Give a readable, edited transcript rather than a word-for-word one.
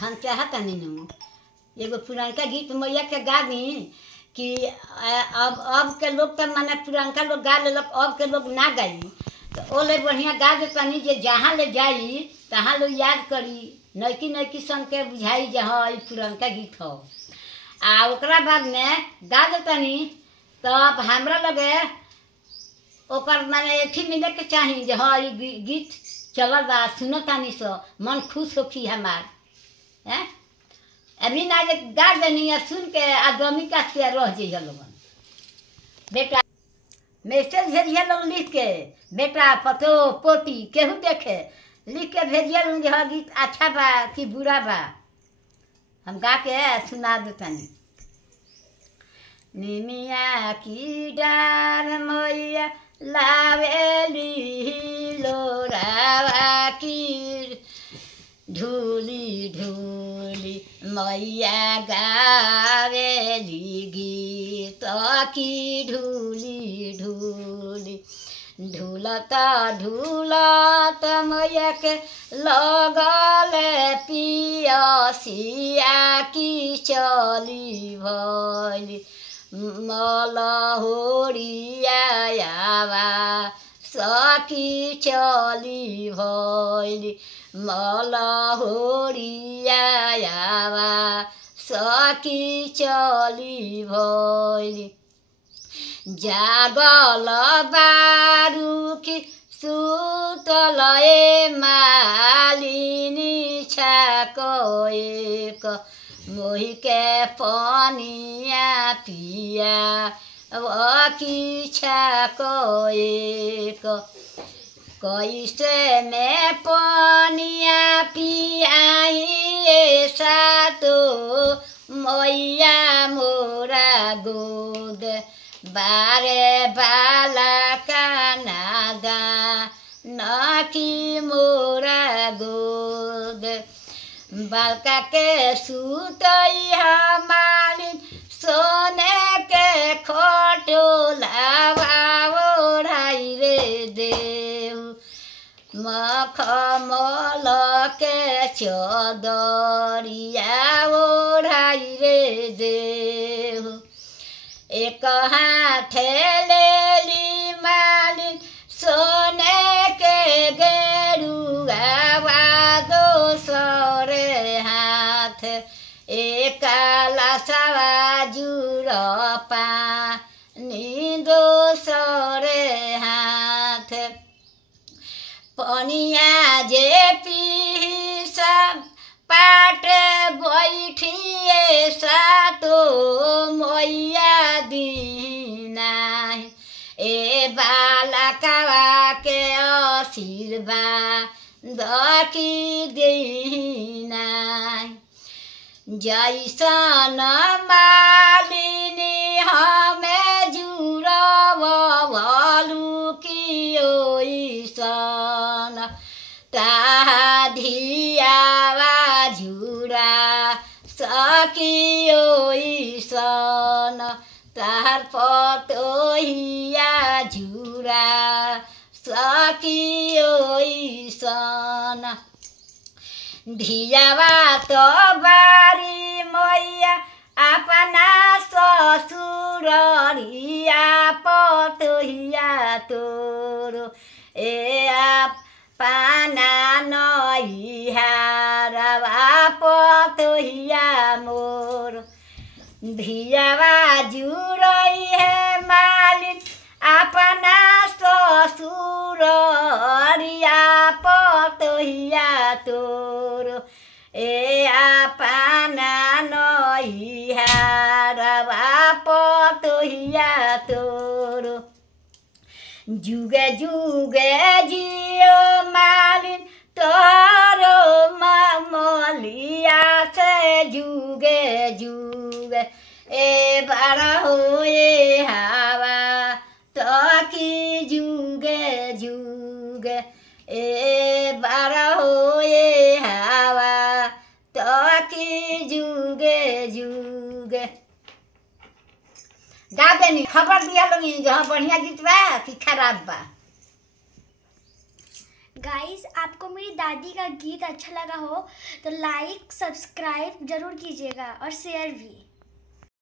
हम चाहता नहीं न एगो पुरानका गीत मैया के गा दी कि अब के लोग तो माने पुरानका लोग गा लेलक, अब के लोग ना गाई तो ओ ले बढ़िया गा देतानी जे जहाँ ले जाई तहाँ लोग याद करी, नैकी नैकी सन के बुझाई जे हाँ ई पुरानका गीत हो। आ ओकरा बाद में गा देतानी तब हमरा लगे ओकर माने एथी मिले के चाही जे हाँ ई गीत चलल बा सुनतानी सो मन खुश होखी हमार हैं। अभी ना जे गा देनी या सुन के आदमी का से रह जाइए लोगन। बेटा मैसेज भेजिए लोग लिख के, बेटा पतो पोती केहू देखे लिख के भेजिए लोग जो गीत अच्छा बा कि बुरा बा, हम गा के सुना देतानी। निमिया की डार मैया लावेली लोरावा की ढूली ढूली मैया गावेली गीत की ढूली ढूली ढूलता ढूलता मैया के लगल पियसिया की चली भइली मलहोरियावा सखी चली भइली मलहोरियावा सखी चली भइली। जागल बारुकी सुतल मालिनी छाको एक मोही के पनिया पिया वकी छाको एक कैसे में पनिया पियाई सातो मैया मोरा गोद बारे बाला का नादा नकी मोरा गोद बालका के सुतई हमालिन सोने के खटोलावा ओढ़ाई रे देव मखमल के चदरिया ओढ़ाई रे देव। एक हाथ लेली मालिन सोने के गेरुआ दोसर हाथ एक लासवा जुरपा नी दोसर हाथ पनिया जे पीसा पाट बैठिए सातो मैया दीना ए बालकवा के आशीर्वाद की दीना जैसन मालिनी हमें जुड़वलू की ओइसन ता धियावा जुड़ा सकी ओइसन तार पतोहिया जुड़ा सकी ओइसन। धियावा तो बारी मैया अपना ससुरिया पतोहिया तोरो ए आप पाना नैहारवा पतोहिया मोर धियावा जुरई है मालिन अपना ससुरिया पतोहिया तोर ए अपना नैहारवा पतोहिया तोर। जुगे जुगे जियो मालिन तोरो मलिया से जुगे जुगे ए बारा होए हवा तो की जुगे जुगे ए बारा होए हवा तो की जुगे जुगे। गा देनी खबर दिया लोग जहाँ बढ़िया गीत बा कि खराब बा। गाइस, आपको मेरी दादी का गीत अच्छा लगा हो तो लाइक सब्सक्राइब जरूर कीजिएगा और शेयर भी।